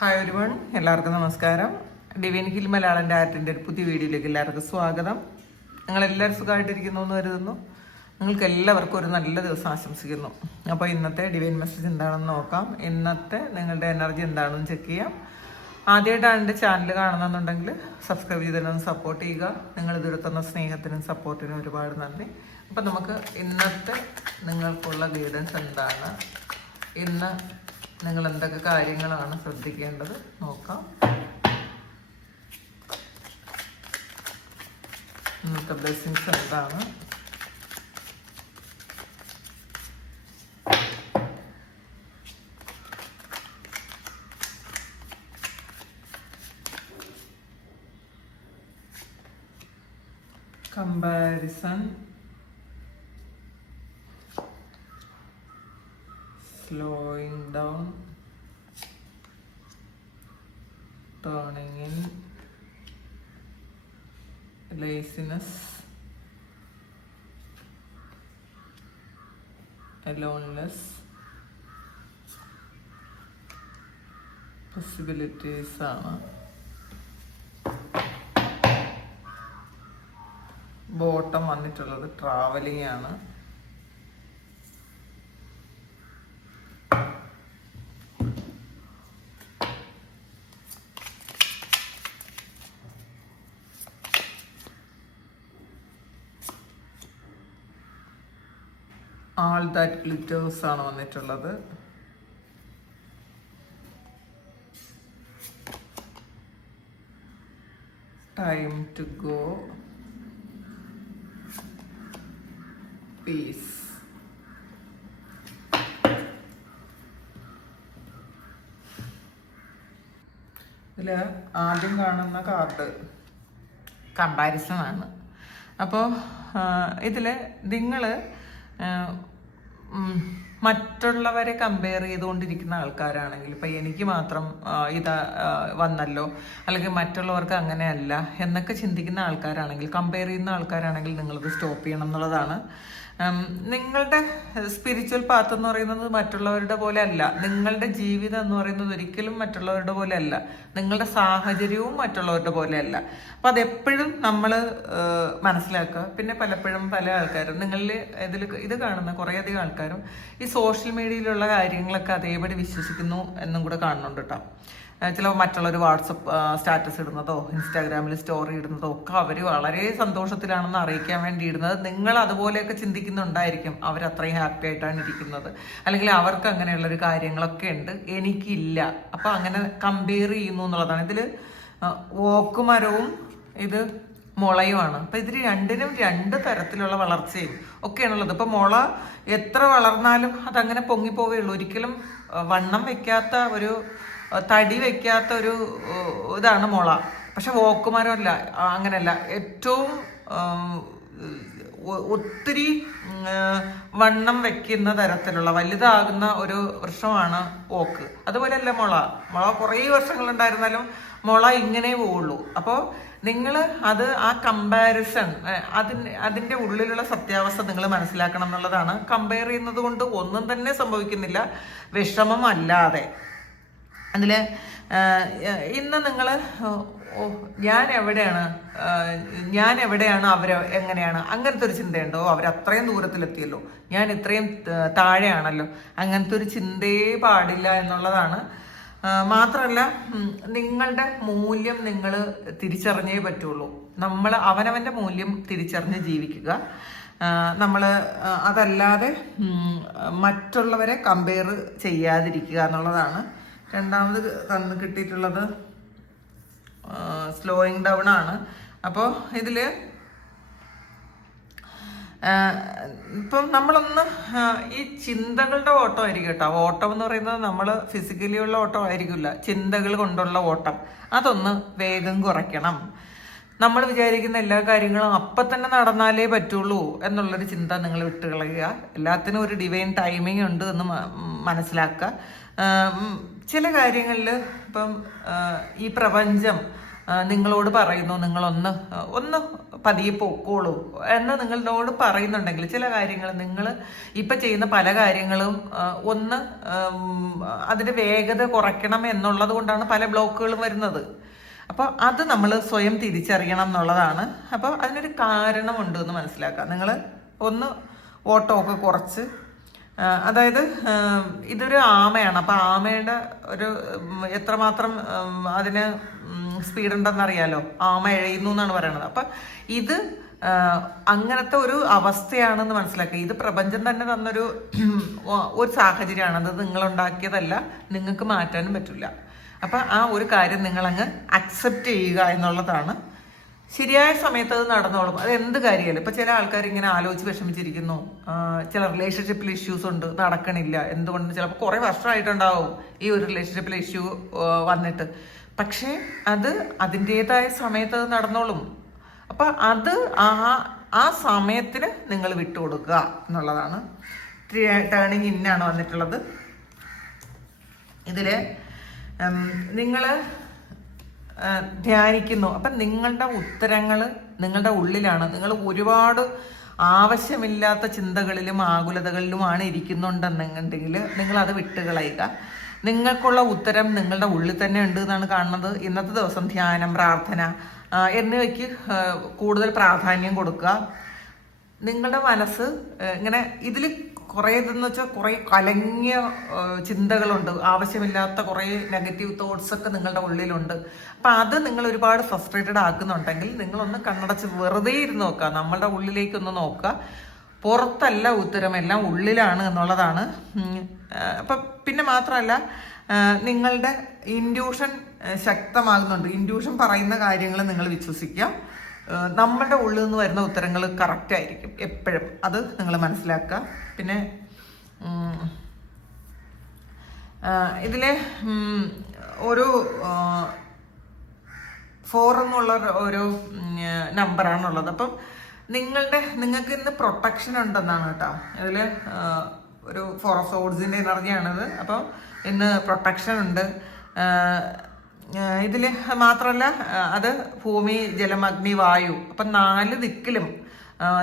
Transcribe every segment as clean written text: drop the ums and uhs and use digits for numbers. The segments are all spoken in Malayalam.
ഹായ് എവരിവൺ, എല്ലാവർക്കും നമസ്കാരം. ഡിവൈൻ ഹിൽ മലയാളം ആർട്ടിൻ്റെ ഒരു പുതിയ വീഡിയോയിലേക്ക് എല്ലാവർക്കും സ്വാഗതം. നിങ്ങളെല്ലാവരും സുഖമായിട്ടിരിക്കുന്നു എന്ന് കരുതുന്നു. നിങ്ങൾക്ക് എല്ലാവർക്കും ഒരു നല്ല ദിവസം ആശംസിക്കുന്നു. അപ്പോൾ ഇന്നത്തെ ഡിവൈൻ മെസ്സേജ് എന്താണെന്ന് നോക്കാം. ഇന്നത്തെ നിങ്ങളുടെ എനർജി എന്താണെന്ന് ചെക്ക് ചെയ്യാം. ആദ്യമായിട്ടാണ് എൻ്റെ ചാനൽ കാണുന്നുണ്ടെങ്കിൽ സബ്സ്ക്രൈബ് ചെയ്തതിനൊന്ന് സപ്പോർട്ട് ചെയ്യുക. നിങ്ങൾ ഇതുവരെ തന്ന സ്നേഹത്തിനും സപ്പോർട്ടിനും ഒരുപാട് നന്ദി. അപ്പം നമുക്ക് ഇന്നത്തെ നിങ്ങൾക്കുള്ള ഗൈഡൻസ് എന്താണ്, ഇന്ന് നിങ്ങൾ എന്തൊക്കെ കാര്യങ്ങളാണ് ശ്രദ്ധിക്കേണ്ടത് നോക്കാം. ഇന്നത്തെ ബ്ലെസ്സിങ്സ് എന്താണ്, comparison, slowing down, turning in, laziness, aloneness, possibilities ആണ്. ബോട്ടം വന്നിട്ടുള്ളത് ട്രാവലിംഗ് ആണ്. ആൾ ദാറ്റ് ഗ്ലിറ്റേഴ്സ് ആണ് വന്നിട്ടുള്ളത്. Time to go, peace. ഇതിൽ ആദ്യം കാണുന്ന കാർഡ് കമ്പാരിസൺ ആണ്. അപ്പോൾ ഇതിൽ നിങ്ങൾ മറ്റുള്ളവരെ കമ്പയർ ചെയ്തുകൊണ്ടിരിക്കുന്ന ആൾക്കാരാണെങ്കിൽ, ഇപ്പം എനിക്ക് മാത്രം ഇത് വന്നല്ലോ, അല്ലെങ്കിൽ മറ്റുള്ളവർക്ക് അങ്ങനെയല്ല എന്നൊക്കെ ചിന്തിക്കുന്ന ആൾക്കാരാണെങ്കിൽ, കമ്പയർ ചെയ്യുന്ന ആൾക്കാരാണെങ്കിൽ നിങ്ങളത് സ്റ്റോപ്പ് ചെയ്യണം എന്നുള്ളതാണ്. നിങ്ങളുടെ സ്പിരിച്വൽ പാത്ത് എന്ന് പറയുന്നത് മറ്റുള്ളവരുടെ പോലെ അല്ല. നിങ്ങളുടെ ജീവിതം എന്ന് പറയുന്നത് ഒരിക്കലും മറ്റുള്ളവരുടെ പോലെ അല്ല. നിങ്ങളുടെ സാഹചര്യവും മറ്റുള്ളവരുടെ പോലെ അല്ല. അപ്പം അതെപ്പോഴും നമ്മൾ മനസ്സിലാക്കുക. പിന്നെ പലപ്പോഴും പല ആൾക്കാരും നിങ്ങളിൽ ഇത് കാണുന്ന കുറേയധികം ആൾക്കാരും ഈ സോഷ്യൽ മീഡിയയിലുള്ള കാര്യങ്ങളൊക്കെ അതേപടി വിശ്വസിക്കുന്നു എന്നും കൂടെ കാണുന്നുണ്ട് കേട്ടോ. ചില മറ്റുള്ളവർ വാട്സപ്പ് സ്റ്റാറ്റസ് ഇടുന്നതോ ഇൻസ്റ്റാഗ്രാമിൽ സ്റ്റോറി ഇടുന്നതോ ഒക്കെ അവർ വളരെ സന്തോഷത്തിലാണെന്ന് അറിയിക്കാൻ വേണ്ടി ഇടുന്നത്. നിങ്ങൾ അതുപോലെയൊക്കെ ചിന്തിക്കുന്നുണ്ടായിരിക്കും. അവരത്രയും ഹാപ്പി ആയിട്ടാണ് ഇരിക്കുന്നത്, അല്ലെങ്കിൽ അവർക്ക് അങ്ങനെയുള്ളൊരു കാര്യങ്ങളൊക്കെ ഉണ്ട്, എനിക്കില്ല. അപ്പം അങ്ങനെ കമ്പയർ ചെയ്യുന്നു എന്നുള്ളതാണ്. ഇതിൽ ഓക്കുമരവും ഇത് മുളയുമാണ്. അപ്പം ഇതിൽ രണ്ടിനും രണ്ട് തരത്തിലുള്ള വളർച്ചയും ഒക്കെയാണുള്ളത്. ഇപ്പം മുള എത്ര വളർന്നാലും അതങ്ങനെ പൊങ്ങിപ്പോവേ ഉള്ളൂ. ഒരിക്കലും വണ്ണം വെക്കാത്ത ഒരു തടി വെക്കാത്ത ഒരു ഇതാണ് മുള. പക്ഷെ ഓക്കുമരമല്ല, അങ്ങനെയല്ല. ഏറ്റവും ഒത്തിരി വണ്ണം വെക്കുന്ന തരത്തിലുള്ള വലുതാകുന്ന ഒരു വൃക്ഷമാണ് ഓക്ക്. അതുപോലെയല്ല മുള. കുറേ വർഷങ്ങളുണ്ടായിരുന്നാലും മുള ഇങ്ങനെ പോവുള്ളൂ. അപ്പോൾ നിങ്ങൾ ആ കമ്പാരിസൺ, അതിൻ്റെ ഉള്ളിലുള്ള സത്യാവസ്ഥ നിങ്ങൾ മനസ്സിലാക്കണം എന്നുള്ളതാണ്. കമ്പയർ ചെയ്യുന്നത് കൊണ്ട് ഒന്നും തന്നെ സംഭവിക്കുന്നില്ല, വിഷമമല്ലാതെ. അതിൽ ഇന്ന് നിങ്ങൾ ഞാൻ എവിടെയാണ് അവർ എങ്ങനെയാണ്, അങ്ങനത്തെ ഒരു ചിന്തയുണ്ടോ? അവരത്രയും ദൂരത്തിലെത്തിയല്ലോ, ഞാൻ ഇത്രയും താഴെയാണല്ലോ, അങ്ങനത്തെ ഒരു ചിന്തയെ പാടില്ല എന്നുള്ളതാണ്. മാത്രമല്ല, നിങ്ങളുടെ മൂല്യം നിങ്ങൾ തിരിച്ചറിഞ്ഞേ പറ്റുള്ളൂ. നമ്മൾ അവനവൻ്റെ മൂല്യം തിരിച്ചറിഞ്ഞ് ജീവിക്കുക. നമ്മൾ അതല്ലാതെ മറ്റുള്ളവരെ കമ്പയർ ചെയ്യാതിരിക്കുക എന്നുള്ളതാണ്. രണ്ടാമത് തന്ന് കിട്ടിയിട്ടുള്ളത് സ്ലോയിങ് ഡൗൺ ആണ്. അപ്പോൾ ഇതിൽ ഇപ്പം നമ്മളൊന്ന് ഈ ചിന്തകളുടെ ഓട്ടം ആയിരിക്കും കേട്ടോ. ഓട്ടം എന്ന് പറയുന്നത് നമ്മൾ ഫിസിക്കലി ഉള്ള ഓട്ടം ആയിരിക്കില്ല, ചിന്തകൾ കൊണ്ടുള്ള ഓട്ടം. അതൊന്ന് വേഗം കുറയ്ക്കണം. നമ്മൾ വിചാരിക്കുന്ന എല്ലാ കാര്യങ്ങളും അപ്പം തന്നെ നടന്നാലേ പറ്റുള്ളൂ എന്നുള്ളൊരു ചിന്ത നിങ്ങൾ വിട്ടുകളയുക. എല്ലാത്തിനും ഒരു ഡിവൈൻ ടൈമിംഗ് ഉണ്ട് എന്ന് മനസ്സിലാക്കുക. ചില കാര്യങ്ങളിൽ ഇപ്പം ഈ പ്രപഞ്ചം നിങ്ങളോട് പറയുന്നു ഒന്ന് പതിയെ പൊക്കോളൂ എന്ന് നിങ്ങളോട് പറയുന്നുണ്ടെങ്കിൽ ചില കാര്യങ്ങൾ നിങ്ങൾ ഇപ്പം ചെയ്യുന്ന പല കാര്യങ്ങളും അതിൻ്റെ വേഗത കുറയ്ക്കണം എന്നുള്ളത് കൊണ്ടാണ് പല ബ്ലോക്കുകളും വരുന്നത്. അപ്പോൾ അത് നമ്മൾ സ്വയം തിരിച്ചറിയണം എന്നുള്ളതാണ്. അപ്പോൾ അതിനൊരു കാരണമുണ്ട് എന്ന് മനസ്സിലാക്കുക. നിങ്ങൾ ഒന്ന് ഓട്ടമൊക്കെ കുറച്ച്, അതായത് ഇതൊരു ആമയാണ്. അപ്പോൾ ആമയുടെ ഒരു എത്രമാത്രം അതിന് സ്പീഡ് ഉണ്ടെന്നറിയാലോ. ആമ എഴയുന്നു എന്നാണ് പറയണത്. അപ്പം ഇത് അങ്ങനത്തെ ഒരു അവസ്ഥയാണെന്ന് മനസ്സിലാക്കുക. ഇത് പ്രപഞ്ചം തന്നെ തന്നൊരു സാഹചര്യമാണ്. അത് നിങ്ങളുണ്ടാക്കിയതല്ല, നിങ്ങൾക്ക് മാറ്റാനും പറ്റില്ല. അപ്പം ആ ഒരു കാര്യം നിങ്ങളങ്ങ് അക്സെപ്റ്റ് ചെയ്യുക എന്നുള്ളതാണ്. ശരിയായ സമയത്ത് അത് നടന്നോളും. അത് എന്ത് കാര്യമല്ല. ഇപ്പം ചില ആൾക്കാർ ഇങ്ങനെ ആലോചിച്ച് വിഷമിച്ചിരിക്കുന്നു, ചില റിലേഷൻഷിപ്പിൽ ഇഷ്യൂസ് ഉണ്ട്, നടക്കണില്ല. എന്തുകൊണ്ട്? ചിലപ്പോൾ കുറേ വർഷമായിട്ടുണ്ടാവും ഈ ഒരു റിലേഷൻഷിപ്പിൽ ഇഷ്യൂ വന്നിട്ട്. പക്ഷേ അത് അതിൻ്റേതായ സമയത്ത് അത് നടന്നോളും. അപ്പം അത് ആ സമയത്തിന് നിങ്ങൾ വിട്ടുകൊടുക്കുക എന്നുള്ളതാണ്. ടേണിങ് ഇന്നാണ് വന്നിട്ടുള്ളത്. ഇതിൽ നിങ്ങൾ ധ്യാനിക്കുന്നു. അപ്പം നിങ്ങളുടെ ഉത്തരങ്ങൾ നിങ്ങളുടെ ഉള്ളിലാണ്. നിങ്ങൾ ഒരുപാട് ആവശ്യമില്ലാത്ത ചിന്തകളിലും ആകുലതകളിലുമാണ് ഇരിക്കുന്നുണ്ടെന്നുണ്ടെങ്കിൽ നിങ്ങളത് വിട്ടുകളയുക. നിങ്ങൾക്കുള്ള ഉത്തരം നിങ്ങളുടെ ഉള്ളിൽ തന്നെ ഉണ്ട് എന്നാണ് കാണുന്നത്. ഇന്നത്തെ ദിവസം ധ്യാനം, പ്രാർത്ഥന എന്നിവയ്ക്ക് കൂടുതൽ പ്രാധാന്യം കൊടുക്കുക. നിങ്ങളുടെ മനസ്സ് ഇങ്ങനെ ഇതിൽ കുറേ ഇതെന്ന് വെച്ചാൽ കുറേ കലങ്ങിയ ചിന്തകളുണ്ട്, ആവശ്യമില്ലാത്ത കുറേ നെഗറ്റീവ് തോട്ട്സ് ഒക്കെ നിങ്ങളുടെ ഉള്ളിലുണ്ട്. അപ്പം അത് നിങ്ങൾ ഒരുപാട് ഫ്രസ്ട്രേറ്റഡ് ആക്കുന്നുണ്ടെങ്കിൽ നിങ്ങളൊന്ന് കണ്ണടച്ച് വെറുതെ ഇരുന്ന് നോക്കുക, നമ്മളുടെ ഉള്ളിലേക്കൊന്ന് നോക്കുക. പുറത്തല്ല ഉത്തരം, എല്ലാം ഉള്ളിലാണ് എന്നുള്ളതാണ്. അപ്പം പിന്നെ മാത്രമല്ല, നിങ്ങളുടെ ഇൻഡ്യൂഷൻ ശക്തമാകുന്നുണ്ട്. ഇൻഡ്യൂഷൻ പറയുന്ന കാര്യങ്ങൾ നിങ്ങൾ വിശ്വസിക്കുക. നമ്മളുടെ ഉള്ളിൽ നിന്ന് വരുന്ന ഉത്തരങ്ങൾ കറക്റ്റ് ആയിരിക്കും എപ്പോഴും. അത് നിങ്ങൾ മനസ്സിലാക്കുക. പിന്നെ ഇതിലെ ഒരു 4 എന്നുള്ള ഒരു നമ്പറാണുള്ളത്. അപ്പം നിങ്ങൾക്ക് ഇന്ന് പ്രൊട്ടക്ഷൻ ഉണ്ടെന്നാണ് കേട്ടോ. ഇതിൽ ഒരു 4 ഓഫ് സോഡ്സിൻ്റെ എനർജിയാണിത്. അപ്പം ഇന്ന് പ്രൊട്ടക്ഷൻ ഉണ്ട്. ഇതിൽ മാത്രമല്ല, അത് ഭൂമി, ജലം, അഗ്നി, വായു, അപ്പം 4 ദിക്കിലും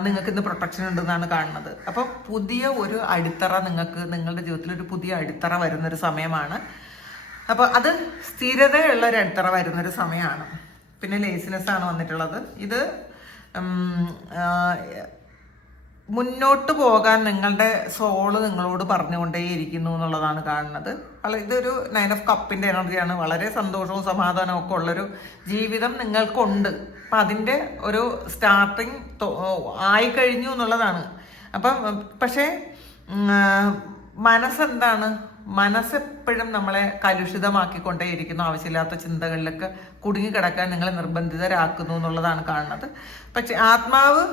നിങ്ങൾക്ക് ഇന്ന് പ്രൊട്ടക്ഷൻ ഉണ്ടെന്നാണ് കാണുന്നത്. അപ്പം പുതിയ ഒരു അടിത്തറ നിങ്ങളുടെ ജീവിതത്തിൽ ഒരു പുതിയ അടിത്തറ വരുന്നൊരു സമയമാണ്. അപ്പോൾ അത് സ്ഥിരതയുള്ള ഒരു അടിത്തറ വരുന്നൊരു സമയമാണ്. പിന്നെ ലേസിനെസ് ആണ് വന്നിട്ടുള്ളത്. ഇത് മുന്നോട്ട് പോകാൻ നിങ്ങളുടെ സോള് നിങ്ങളോട് പറഞ്ഞുകൊണ്ടേയിരിക്കുന്നു എന്നുള്ളതാണ് കാണുന്നത്. ഇതൊരു 9 ഓഫ് കപ്പിൻ്റെ എനർജിയാണ്. വളരെ സന്തോഷവും സമാധാനവും ഒക്കെ ഉള്ളൊരു ജീവിതം നിങ്ങൾക്കുണ്ട്. അപ്പം അതിൻ്റെ ഒരു സ്റ്റാർട്ടിങ് ആയിക്കഴിഞ്ഞു എന്നുള്ളതാണ്. അപ്പം പക്ഷേ മനസ്സെന്താണ്? മനസ്സെപ്പോഴും നമ്മളെ കലുഷിതമാക്കിക്കൊണ്ടേയിരിക്കുന്നു. ആവശ്യമില്ലാത്ത ചിന്തകളിലൊക്കെ കുടുങ്ങിക്കിടക്കാൻ നിങ്ങളെ നിർബന്ധിതരാക്കുന്നു എന്നുള്ളതാണ് കാണുന്നത്. പക്ഷെ ആത്മാവ്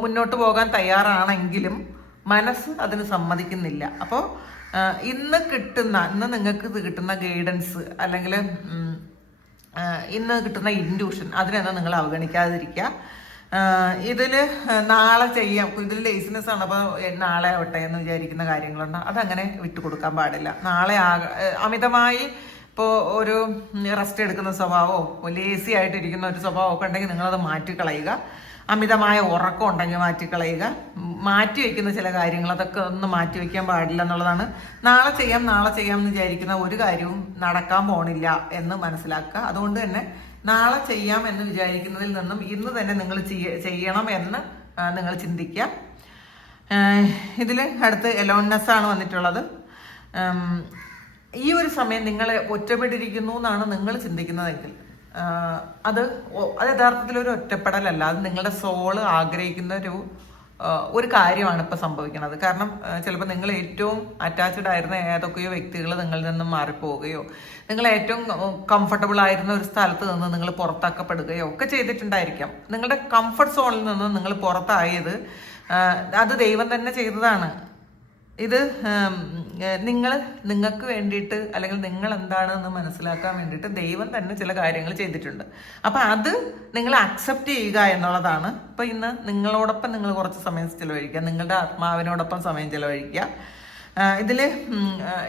മുന്നോട്ട് പോകാൻ തയ്യാറാണെങ്കിലും മനസ്സ് അതിന് സമ്മതിക്കുന്നില്ല. അപ്പോൾ ഇന്ന് നിങ്ങൾക്ക് കിട്ടുന്ന ഗൈഡൻസ്, അല്ലെങ്കിൽ ഇന്ന് കിട്ടുന്ന ഇൻഡ്യൂഷൻ, അതിനെന്താ നിങ്ങൾ അവഗണിക്കാതിരിക്കുക. ഇതിൽ നാളെ ചെയ്യാം, ഇതിൽ ലേസിനെസ് ആണ്. അപ്പോൾ നാളെ ആവട്ടെ എന്ന് വിചാരിക്കുന്ന കാര്യങ്ങളുണ്ട്, അതങ്ങനെ വിട്ടുകൊടുക്കാൻ പാടില്ല. നാളെ അമിതമായി ഇപ്പോൾ ഒരു റെസ്റ്റ് എടുക്കുന്ന സ്വഭാവമോ ലേസി ആയിട്ടിരിക്കുന്ന ഒരു സ്വഭാവമോ ഒക്കെ ഉണ്ടെങ്കിൽ നിങ്ങളത് മാറ്റിക്കളയുക. അമിതമായ ഉറക്കം ഉണ്ടെങ്കിൽ മാറ്റിക്കളയുക. മാറ്റി വയ്ക്കുന്ന ചില കാര്യങ്ങൾ, അതൊക്കെ ഒന്നും മാറ്റി വയ്ക്കാൻ പാടില്ല എന്നുള്ളതാണ്. നാളെ ചെയ്യാം എന്ന് വിചാരിക്കുന്ന ഒരു കാര്യവും നടക്കാൻ പോണില്ല എന്ന് മനസ്സിലാക്കുക. അതുകൊണ്ട് തന്നെ നാളെ ചെയ്യാം എന്ന് വിചാരിക്കുന്നതിൽ നിന്നും ഇന്ന് തന്നെ നിങ്ങൾ ചെയ്യണം എന്ന് നിങ്ങൾ ചിന്തിക്കുക. ഇതിൽ അടുത്ത് എലോൺനെസ് ആണ് വന്നിട്ടുള്ളത്. ഈ ഒരു സമയം നിങ്ങളെ ഒറ്റപ്പെട്ടിരിക്കുന്നു എന്നാണ് നിങ്ങൾ ചിന്തിക്കുന്നതെങ്കിൽ അത് യഥാർത്ഥത്തിൽ ഒരു ഒറ്റപ്പെടലല്ല. അത് നിങ്ങളുടെ സോള് ആഗ്രഹിക്കുന്ന ഒരു കാര്യമാണ് ഇപ്പോൾ സംഭവിക്കുന്നത്. കാരണം ചിലപ്പോൾ നിങ്ങൾ ഏറ്റവും അറ്റാച്ച്ഡ് ആയിരുന്ന ഏതൊക്കെയോ വ്യക്തികൾ നിങ്ങളിൽ നിന്നും മാറിപ്പോവുകയോ, നിങ്ങൾ ഏറ്റവും കംഫർട്ടബിൾ ആയിരുന്ന ഒരു സ്ഥലത്ത് നിന്ന് നിങ്ങൾ പുറത്താക്കപ്പെടുകയോ ഒക്കെ ചെയ്തിട്ടുണ്ടായിരിക്കാം. നിങ്ങളുടെ കംഫർട്ട് സോണിൽ നിന്ന് നിങ്ങൾ പുറത്തായത് അത് ദൈവം തന്നെ ചെയ്തതാണ്. ഇത് നിങ്ങൾക്ക് വേണ്ടിയിട്ട്, അല്ലെങ്കിൽ നിങ്ങൾ എന്താണെന്ന് മനസ്സിലാക്കാൻ വേണ്ടിയിട്ട് ദൈവം തന്നെ ചില കാര്യങ്ങൾ ചെയ്തിട്ടുണ്ട്. അപ്പം അത് നിങ്ങൾ അക്സെപ്റ്റ് ചെയ്യുക എന്നുള്ളതാണ്. അപ്പം ഇന്ന് നിങ്ങളോടൊപ്പം നിങ്ങൾ കുറച്ച് സമയം ചിലവഴിക്കുക, നിങ്ങളുടെ ആത്മാവിനോടൊപ്പം സമയം ചിലവഴിക്കുക. ഇതിൽ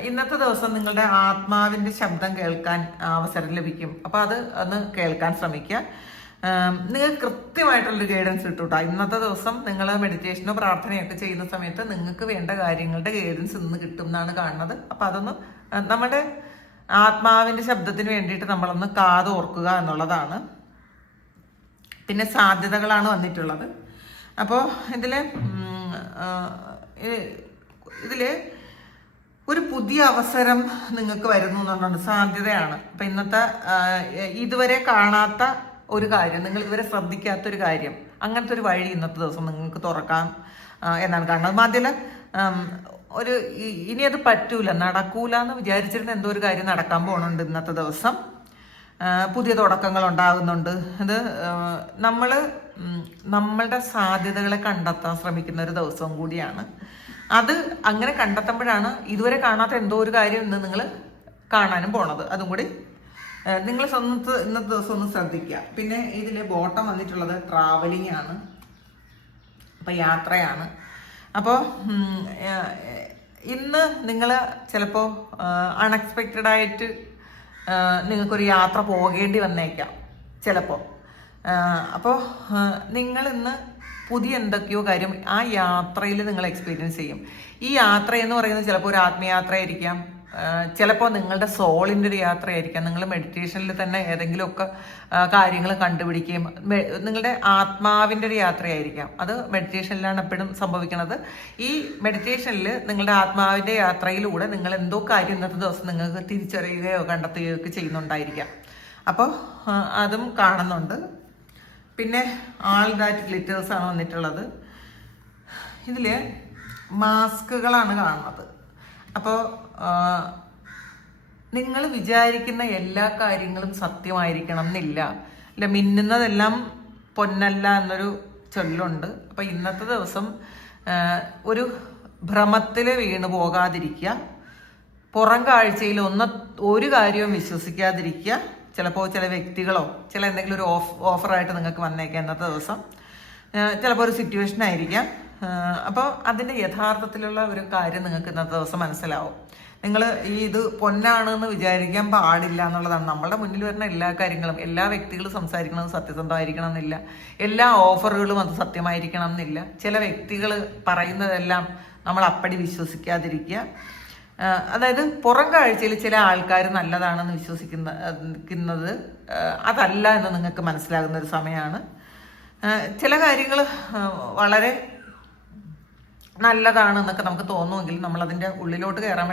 ഇന്നത്തെ ദിവസം നിങ്ങളുടെ ആത്മാവിൻ്റെ ശബ്ദം കേൾക്കാൻ അവസരം ലഭിക്കും. അപ്പോൾ അത് ഒന്ന് കേൾക്കാൻ ശ്രമിക്കുക. നിങ്ങൾക്ക് കൃത്യമായിട്ടുള്ളൊരു ഗൈഡൻസ് കിട്ടൂട്ടോ. ഇന്നത്തെ ദിവസം നിങ്ങൾ മെഡിറ്റേഷനോ പ്രാർത്ഥനയൊക്കെ ചെയ്യുന്ന സമയത്ത് നിങ്ങൾക്ക് വേണ്ട കാര്യങ്ങളുടെ ഗൈഡൻസ് ഇന്ന് കിട്ടും എന്നാണ് കാണുന്നത്. അപ്പം അതൊന്ന് നമ്മുടെ ആത്മാവിൻ്റെ ശബ്ദത്തിന് വേണ്ടിയിട്ട് നമ്മളൊന്ന് കാതോർക്കുക എന്നുള്ളതാണ്. പിന്നെ സാധ്യതകളാണ് വന്നിട്ടുള്ളത്. അപ്പോൾ ഇതിൽ ഒരു പുതിയ അവസരം നിങ്ങൾക്ക് വരുന്നു എന്നുള്ളത് സാധ്യതയാണ്. അപ്പം ഇന്നത്തെ ഇതുവരെ കാണാത്ത ഒരു കാര്യം, നിങ്ങൾ ഇതുവരെ ശ്രദ്ധിക്കാത്തൊരു കാര്യം, അങ്ങനത്തെ ഒരു വഴി ഇന്നത്തെ ദിവസം നിങ്ങൾക്ക് തുറക്കാം എന്നാണ് കാണുന്നത്. അതിൽ ഇനി അത് പറ്റൂല, നടക്കൂല എന്ന് വിചാരിച്ചിരുന്ന എന്തോ ഒരു കാര്യം നടക്കാൻ പോകുന്നുണ്ട് ഇന്നത്തെ ദിവസം. പുതിയ തുടക്കങ്ങൾ ഉണ്ടാകുന്നുണ്ട്. അത് നമ്മളുടെ സാധ്യതകളെ കണ്ടെത്താൻ ശ്രമിക്കുന്ന ഒരു ദിവസവും കൂടിയാണ്. അത് അങ്ങനെ കണ്ടെത്തുമ്പോഴാണ് ഇതുവരെ കാണാത്ത എന്തോ ഒരു കാര്യം ഇന്ന് നിങ്ങൾ കാണാനും പോണത്. അതും കൂടി നിങ്ങൾ ഇന്നത്തെ ദിവസം ഒന്ന് ശ്രദ്ധിക്കുക. പിന്നെ ഇതിൽ ബോട്ടം വന്നിട്ടുള്ളത് ട്രാവലിംഗ് ആണ്, അപ്പം യാത്രയാണ്. അപ്പോൾ ഇന്ന് നിങ്ങൾ ചിലപ്പോൾ അൺഎക്സ്പെക്റ്റഡായിട്ട് നിങ്ങൾക്കൊരു യാത്ര പോകേണ്ടി വന്നേക്കാം ചിലപ്പോൾ. അപ്പോൾ നിങ്ങൾ ഇന്ന് പുതിയ എന്തൊക്കെയോ കാര്യം ആ യാത്രയിൽ നിങ്ങൾ എക്സ്പീരിയൻസ് ചെയ്യും. ഈ യാത്ര എന്ന് പറയുന്നത് ചിലപ്പോൾ ഒരു ആത്മയാത്ര ആയിരിക്കാം, ചിലപ്പോൾ നിങ്ങളുടെ സോളിൻ്റെ ഒരു യാത്രയായിരിക്കാം. നിങ്ങൾ മെഡിറ്റേഷനിൽ തന്നെ ഏതെങ്കിലുമൊക്കെ കാര്യങ്ങൾ കണ്ടുപിടിക്കുകയും നിങ്ങളുടെ ആത്മാവിൻ്റെ ഒരു യാത്രയായിരിക്കാം. അത് മെഡിറ്റേഷനിലാണ് എപ്പോഴും സംഭവിക്കുന്നത്. ഈ മെഡിറ്റേഷനിൽ നിങ്ങളുടെ ആത്മാവിൻ്റെ യാത്രയിലൂടെ നിങ്ങൾ എന്തോ കാര്യം ഇന്നത്തെ ദിവസം നിങ്ങൾക്ക് തിരിച്ചറിയുകയോ കണ്ടെത്തുകയോ ഒക്കെ ചെയ്യുന്നുണ്ടായിരിക്കാം. അപ്പോൾ അതും കാണുന്നുണ്ട്. പിന്നെ ആൾ ദാറ്റ് ഗ്ലിറ്റേഴ്സാണ് വന്നിട്ടുള്ളത്. ഇതിൽ മാസ്കുകളാണ് കാണുന്നത്. അപ്പോൾ നിങ്ങൾ വിചാരിക്കുന്ന എല്ലാ കാര്യങ്ങളും സത്യമായിരിക്കണം എന്നില്ല. അല്ല, മിന്നുന്നതെല്ലാം പൊന്നല്ല എന്നൊരു ചൊല്ലുണ്ട്. അപ്പം ഇന്നത്തെ ദിവസം ഒരു ഭ്രമത്തിൽ വീണ് പോകാതിരിക്കുക. പുറം കാഴ്ചയിൽ ഒരു കാര്യവും വിശ്വസിക്കാതിരിക്കുക. ചിലപ്പോൾ ചില വ്യക്തികളോ ചില എന്തെങ്കിലും ഒരു ഓഫറായിട്ട് നിങ്ങൾക്ക് വന്നേക്കാം ഇന്നത്തെ ദിവസം. ചിലപ്പോൾ ഒരു സിറ്റുവേഷൻ ആയിരിക്കാം. അപ്പോൾ അതിൻ്റെ യഥാർത്ഥത്തിലുള്ള ഒരു കാര്യം നിങ്ങൾക്ക് ഇന്നത്തെ ദിവസം മനസ്സിലാവും. നിങ്ങൾ ഇത് പൊന്നാണെന്ന് വിചാരിക്കാൻ പാടില്ല എന്നുള്ളതാണ്. നമ്മളുടെ മുന്നിൽ വരുന്ന എല്ലാ കാര്യങ്ങളും, എല്ലാ വ്യക്തികളും സംസാരിക്കണത് സത്യസന്ധമായിരിക്കണം എന്നില്ല, എല്ലാ ഓഫറുകളും അത് സത്യമായിരിക്കണം എന്നില്ല. ചില വ്യക്തികൾ പറയുന്നതെല്ലാം നമ്മൾ അപ്പടി വിശ്വസിക്കാതിരിക്കുക. അതായത് പുറം കാഴ്ചയിൽ ചില ആൾക്കാർ നല്ലതാണെന്ന് വിശ്വസിക്കുന്നത് അതല്ല എന്ന് നിങ്ങൾക്ക് മനസ്സിലാകുന്ന ഒരു സമയമാണ്. ചില കാര്യങ്ങൾ വളരെ നല്ലതാണെന്നൊക്കെ നമുക്ക് തോന്നുമെങ്കിൽ നമ്മളതിൻ്റെ ഉള്ളിലോട്ട് കയറാൻ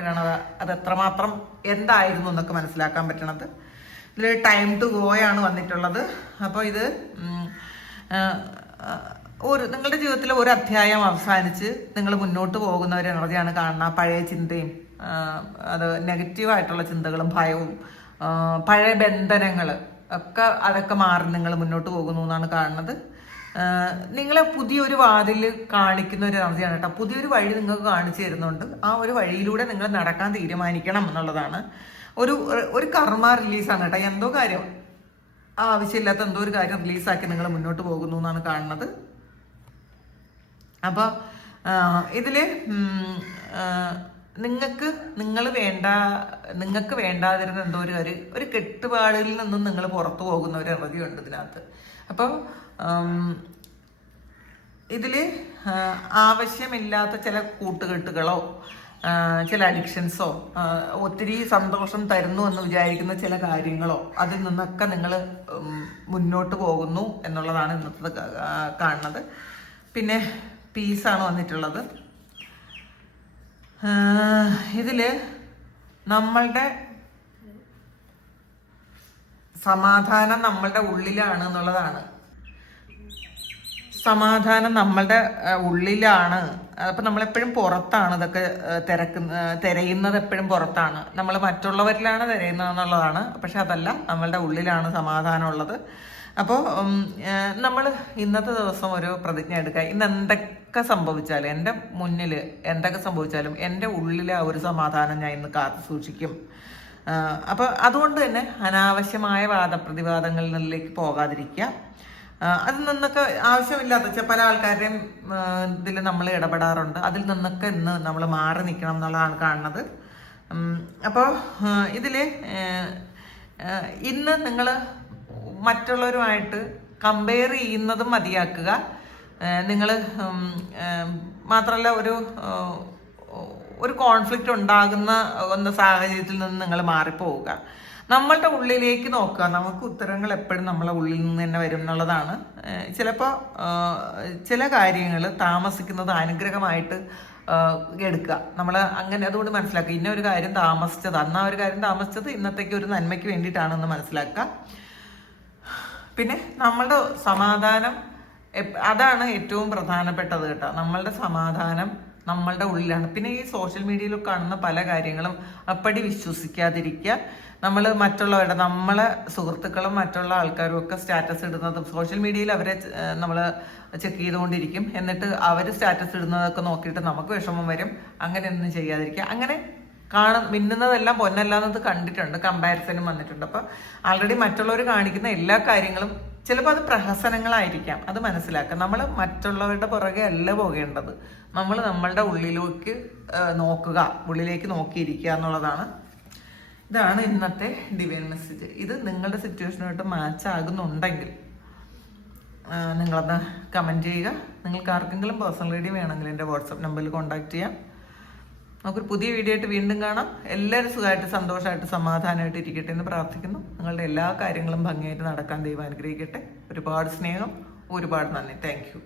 അത് എത്രമാത്രം എന്തായിരുന്നു എന്നൊക്കെ മനസ്സിലാക്കാൻ പറ്റണത്. ഇതിൽ ടൈം ടു ഗോയാണ് വന്നിട്ടുള്ളത്. അപ്പോൾ ഇത് നിങ്ങളുടെ ജീവിതത്തിലെ ഒരു അധ്യായം അവസാനിച്ച് നിങ്ങൾ മുന്നോട്ട് പോകുന്ന ഒരു എനർജിയാണ് കാണുന്നത്. പഴയ ചിന്തയും അത് നെഗറ്റീവായിട്ടുള്ള ചിന്തകളും ഭയവും പഴയ ബന്ധനങ്ങൾ ഒക്കെ അതൊക്കെ മാറി നിങ്ങൾ മുന്നോട്ട് പോകുന്നു എന്നാണ് കാണുന്നത്. നിങ്ങളെ പുതിയൊരു വാതിൽ കാണിക്കുന്ന ഒരു എനർജിയാണ് കേട്ടോ. പുതിയൊരു വഴി നിങ്ങൾക്ക് കാണിച്ചു തരുന്നുണ്ട്. ആ ഒരു വഴിയിലൂടെ നിങ്ങൾ നടക്കാൻ തീരുമാനിക്കണം എന്നുള്ളതാണ്. ഒരു കർമ്മ റിലീസാണ് കേട്ടോ. എന്തോ കാര്യം ആവശ്യമില്ലാത്ത എന്തോ ഒരു കാര്യം റിലീസാക്കി നിങ്ങൾ മുന്നോട്ട് പോകുന്നു എന്നാണ് കാണുന്നത്. അപ്പോൾ ഇതിൽ നിങ്ങൾക്ക് വേണ്ടാതിരുന്ന എന്തോ ഒരു കെട്ടുപാടിൽ നിന്നും നിങ്ങൾ പുറത്തു പോകുന്ന ഒരു എനർജി ഉണ്ട് ഇതിനകത്ത്. അപ്പം ഇതിൽ ആവശ്യമില്ലാത്ത ചില കൂട്ടുകെട്ടുകളോ ചില അഡിക്ഷൻസോ ഒത്തിരി സന്തോഷം തരുന്നു എന്ന് വിചാരിക്കുന്ന ചില കാര്യങ്ങളോ അതിൽ നിന്നൊക്കെ നിങ്ങൾ മുന്നോട്ട് പോകുന്നു എന്നുള്ളതാണ് ഇന്നത്തെ കാണുന്നത്. പിന്നെ പീസാണ് വന്നിട്ടുള്ളത്. ഇതിൽ നമ്മളുടെ സമാധാനം നമ്മളുടെ ഉള്ളിലാണ് എന്നുള്ളതാണ്. സമാധാനം നമ്മളുടെ ഉള്ളിലാണ്. അപ്പം നമ്മളെപ്പോഴും പുറത്താണ് ഇതൊക്കെ തിരയുന്നത്, എപ്പോഴും പുറത്താണ്. നമ്മൾ മറ്റുള്ളവരിലാണ് തിരയുന്നത് എന്നുള്ളതാണ്. പക്ഷെ അതല്ല, നമ്മളുടെ ഉള്ളിലാണ് സമാധാനം ഉള്ളത്. അപ്പോൾ നമ്മൾ ഇന്നത്തെ ദിവസം ഒരു പ്രതിജ്ഞ എടുക്കുക. ഇന്ന് എന്തൊക്കെ സംഭവിച്ചാലും, എൻ്റെ മുന്നിൽ എന്തൊക്കെ സംഭവിച്ചാലും എൻ്റെ ഉള്ളിലെ ആ ഒരു സമാധാനം ഞാൻ ഇന്ന് കാത്തു സൂക്ഷിക്കും. അപ്പോൾ അതുകൊണ്ട് തന്നെ അനാവശ്യമായ വാദപ്രതിവാദങ്ങളിലേക്ക് പോകാതിരിക്കുക. അതിൽ നിന്നൊക്കെ ആവശ്യമില്ലാത്ത പല ആൾക്കാരുടെയും ഇതിൽ നമ്മൾ ഇടപെടാറുണ്ട്. അതിൽ നിന്നൊക്കെ ഇന്ന് നമ്മൾ മാറി നിൽക്കണം എന്നുള്ളതാണ് കാണുന്നത്. അപ്പോൾ ഇതിൽ ഇന്ന് നിങ്ങൾ മറ്റുള്ളവരുമായിട്ട് കമ്പയർ ചെയ്യുന്നതും മതിയാക്കുക. നിങ്ങൾ മാത്രമല്ല ഒരു കോൺഫ്ലിക്റ്റ് ഉണ്ടാകുന്ന സാഹചര്യത്തിൽ നിന്ന് നിങ്ങൾ മാറിപ്പോവുക. നമ്മളുടെ ഉള്ളിലേക്ക് നോക്കുക. നമുക്ക് ഉത്തരങ്ങൾ എപ്പോഴും നമ്മളെ ഉള്ളിൽ നിന്ന് തന്നെ വരും എന്നുള്ളതാണ്. ചിലപ്പോൾ ചില കാര്യങ്ങൾ താമസിക്കുന്നത് അനുഗ്രഹമായിട്ട് എടുക്കുക. നമ്മൾ അങ്ങനെ അതുകൊണ്ട് മനസ്സിലാക്കുക, ഇന്ന ഒരു കാര്യം താമസിച്ചത്, അന്ന് ആ ഒരു കാര്യം താമസിച്ചത് ഇന്നത്തേക്ക് ഒരു നന്മയ്ക്ക് വേണ്ടിയിട്ടാണെന്ന് മനസ്സിലാക്കുക. പിന്നെ നമ്മളുടെ സമാധാനം, അതാണ് ഏറ്റവും പ്രധാനപ്പെട്ടത് കേട്ടോ. നമ്മളുടെ സമാധാനം നമ്മളുടെ ഉള്ളിലാണ്. പിന്നെ ഈ സോഷ്യൽ മീഡിയയിൽ കാണുന്ന പല കാര്യങ്ങളും അപ്പടി വിശ്വസിക്കാതിരിക്കുക. നമ്മൾ മറ്റുള്ളവരുടെ, നമ്മളെ സുഹൃത്തുക്കളും മറ്റുള്ള ആൾക്കാരും ഒക്കെ സ്റ്റാറ്റസ് ഇടുന്നതും സോഷ്യൽ മീഡിയയിൽ അവരെ നമ്മൾ ചെക്ക് ചെയ്തുകൊണ്ടിരിക്കും. എന്നിട്ട് അവർ സ്റ്റാറ്റസ് ഇടുന്നതൊക്കെ നോക്കിയിട്ട് നമുക്ക് വിഷമം വരും. അങ്ങനെയൊന്നും ചെയ്യാതിരിക്കുക. അങ്ങനെ മിന്നുന്നതെല്ലാം പൊന്നല്ലാന്നത് കണ്ടിട്ടുണ്ട്, കമ്പാരിസനും വന്നിട്ടുണ്ട്. അപ്പം ആൾറെഡി മറ്റുള്ളവർ കാണിക്കുന്ന എല്ലാ കാര്യങ്ങളും ചിലപ്പോൾ അത് പ്രഹസനങ്ങളായിരിക്കാം. അത് മനസ്സിലാക്കുക. നമ്മൾ മറ്റുള്ളവരുടെ പുറകെ അല്ല പോകേണ്ടത്. നമ്മൾ നമ്മളുടെ ഉള്ളിലേക്ക് നോക്കുക, ഉള്ളിലേക്ക് നോക്കിയിരിക്കുക എന്നുള്ളതാണ്. ഇതാണ് ഇന്നത്തെ ഡിവൈൻ മെസ്സേജ്. ഇത് നിങ്ങളുടെ സിറ്റുവേഷനുമായിട്ട് മാച്ച് ആകുന്നുണ്ടെങ്കിൽ നിങ്ങളത് കമൻറ്റ് ചെയ്യുക. നിങ്ങൾക്ക് ആർക്കെങ്കിലും പേഴ്സണൽ റീഡിംഗ് വേണമെങ്കിൽ എൻ്റെ വാട്സപ്പ് നമ്പറിൽ കോൺടാക്ട് ചെയ്യാം. നമുക്കൊരു പുതിയ വീഡിയോ ആയിട്ട് വീണ്ടും കാണാം. എല്ലാവരും സുഖമായിട്ട് സന്തോഷമായിട്ട് സമാധാനമായിട്ട് ഇരിക്കട്ടെ എന്ന് പ്രാർത്ഥിക്കുന്നു. നിങ്ങളുടെ എല്ലാ കാര്യങ്ങളും ഭംഗിയായിട്ട് നടക്കാൻ ദൈവം അനുഗ്രഹിക്കട്ടെ. ഒരുപാട് സ്നേഹം, ഒരുപാട് നന്ദി. Thank you.